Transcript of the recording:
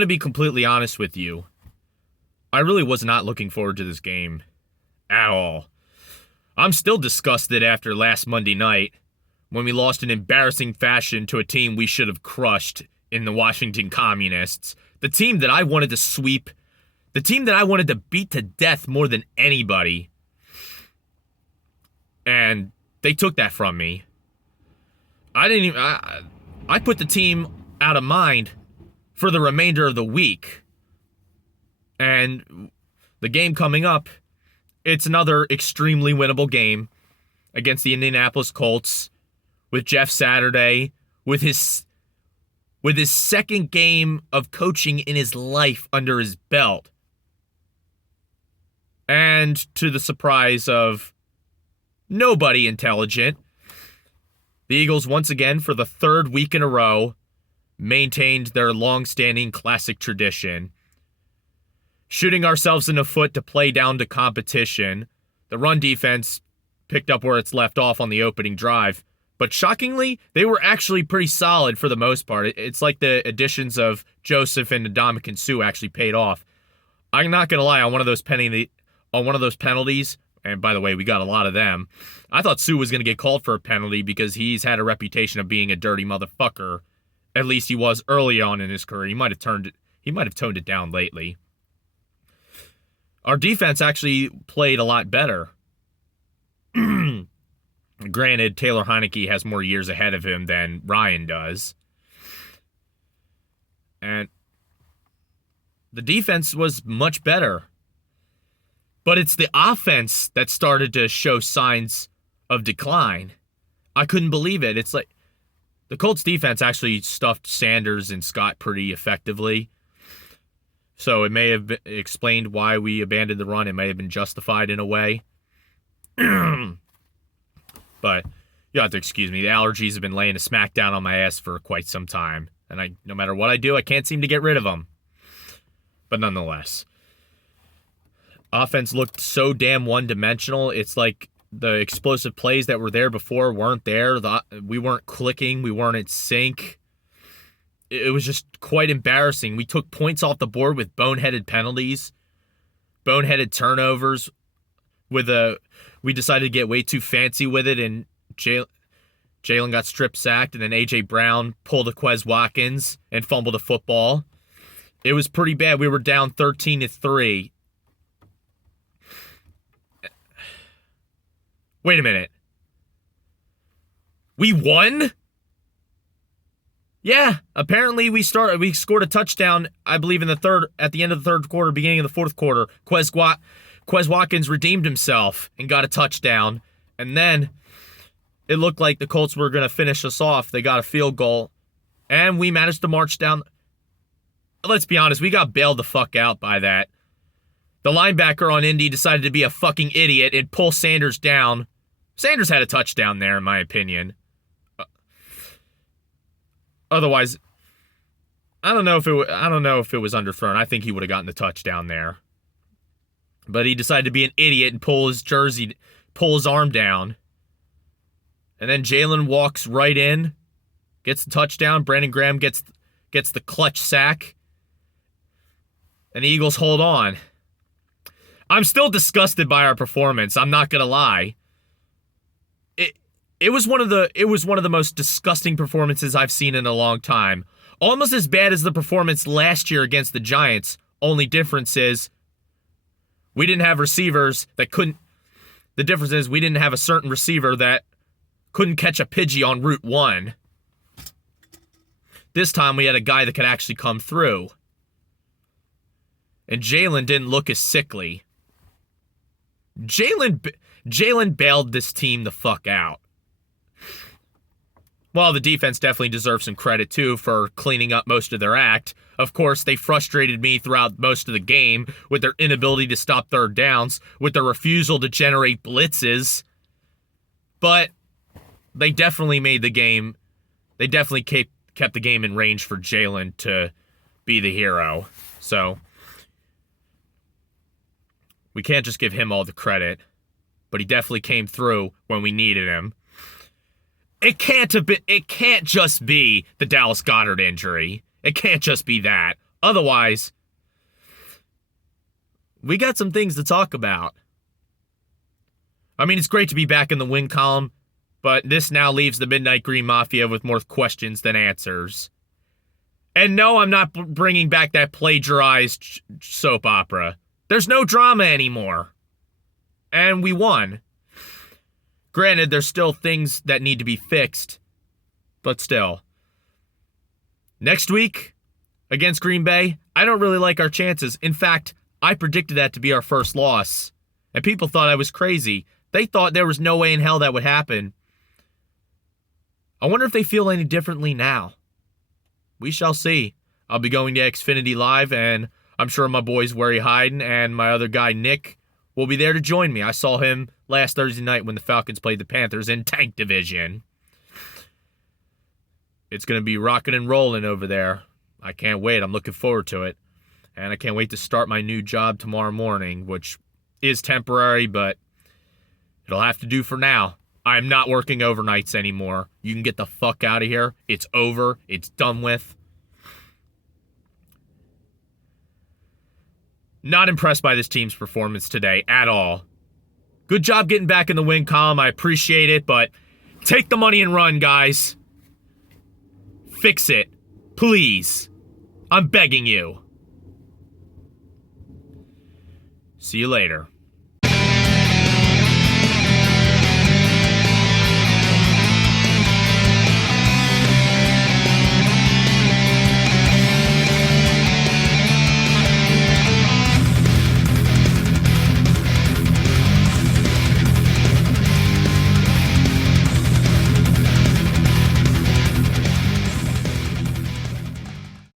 going to be completely honest with you. I really was not looking forward to this game at all. I'm still disgusted after last Monday night when we lost in embarrassing fashion to a team we should have crushed in the Washington Communists. The team that I wanted to sweep. The team that I wanted to beat to death more than anybody. And they took that from me. I put the team out of mind for the remainder of the week. And the game coming up, it's another extremely winnable game against the Indianapolis Colts with Jeff Saturday, with his second game of coaching in his life under his belt. And to the surprise of nobody intelligent, the Eagles once again, for the third week in a row, maintained their long-standing classic tradition. Shooting ourselves in the foot to play down to competition. The run defense picked up where it's left off on the opening drive. But shockingly, they were actually pretty solid for the most part. It's like the additions of Joseph and Ndamukong Suh actually paid off. I'm not going to lie, on one of those penalties, and by the way, we got a lot of them, I thought Suh was going to get called for a penalty because he's had a reputation of being a dirty motherfucker. At least he was early on in his career. He might have toned it down lately. Our defense actually played a lot better. Granted, Taylor Heineke has more years ahead of him than Ryan does. And the defense was much better. But it's the offense that started to show signs of decline. I couldn't believe it. It's like the Colts defense actually stuffed Sanders and Scott pretty effectively. So it may have explained why we abandoned the run. It may have been justified in a way. But you have to excuse me. The allergies have been laying a smackdown on my ass for quite some time. And no matter what I do, I can't seem to get rid of them. But nonetheless, offense looked so damn one-dimensional. It's like the explosive plays that were there before weren't there. We weren't clicking. We weren't in sync. It was just quite embarrassing. We took points off the board with boneheaded penalties, boneheaded turnovers. We decided to get way too fancy with it, and Jalen got strip sacked, and then A.J. Brown pulled a 𝔡'𝔂𝔞𝔯𝔦 and fumbled a football. It was pretty bad. We were down 13-3. Wait a minute. We won? Yeah, apparently we scored a touchdown, I believe, at the end of the third quarter, beginning of the fourth quarter. 𝔡'𝔂𝔂𝔂𝔂𝔂 redeemed himself and got a touchdown. And then it looked like the Colts were going to finish us off. They got a field goal, and we managed to march down. Let's be honest, we got bailed the fuck out by that. The linebacker on Indy decided to be a fucking idiot and pull Sanders down. Sanders had a touchdown there, in my opinion. Otherwise, I don't know if it was underthrown. I think he would have gotten the touchdown there. But he decided to be an idiot and pull his arm down. And then Jalen walks right in, gets the touchdown. Brandon Graham gets the clutch sack. And the Eagles hold on. I'm still disgusted by our performance. I'm not gonna lie. It was one of the most disgusting performances I've seen in a long time. Almost as bad as the performance last year against the Giants. Only difference is we didn't have receivers that couldn't. The difference is we didn't have a certain receiver that couldn't catch a Pidgey on Route 1. This time we had a guy that could actually come through. And Jalen didn't look as sickly. Jalen bailed this team the fuck out. Well, the defense definitely deserves some credit, too, for cleaning up most of their act. Of course, they frustrated me throughout most of the game with their inability to stop third downs, with their refusal to generate blitzes. But they definitely made the game. They definitely kept the game in range for Jalen to be the hero. So we can't just give him all the credit. But he definitely came through when we needed him. It can't just be the Dallas Goedert injury. It can't just be that. Otherwise, we got some things to talk about. I mean, it's great to be back in the win column, but this now leaves the Midnight Green Mafia with more questions than answers. And no, I'm not bringing back that plagiarized soap opera. There's no drama anymore. And we won. Granted, there's still things that need to be fixed, but still. Next week, against Green Bay, I don't really like our chances. In fact, I predicted that to be our first loss. And people thought I was crazy. They thought there was no way in hell that would happen. I wonder if they feel any differently now. We shall see. I'll be going to Xfinity Live, and I'm sure my boys Worry Hyden and my other guy Nick will be there to join me. I saw him last Thursday night when the Falcons played the Panthers in Tank Division. It's going to be rocking and rolling over there. I can't wait. I'm looking forward to it. And I can't wait to start my new job tomorrow morning, which is temporary, but it'll have to do for now. I'm not working overnights anymore. You can get the fuck out of here. It's over. It's done with. Not impressed by this team's performance today at all. Good job getting back in the win column. I appreciate it, but take the money and run, guys. Fix it. Please. I'm begging you. See you later.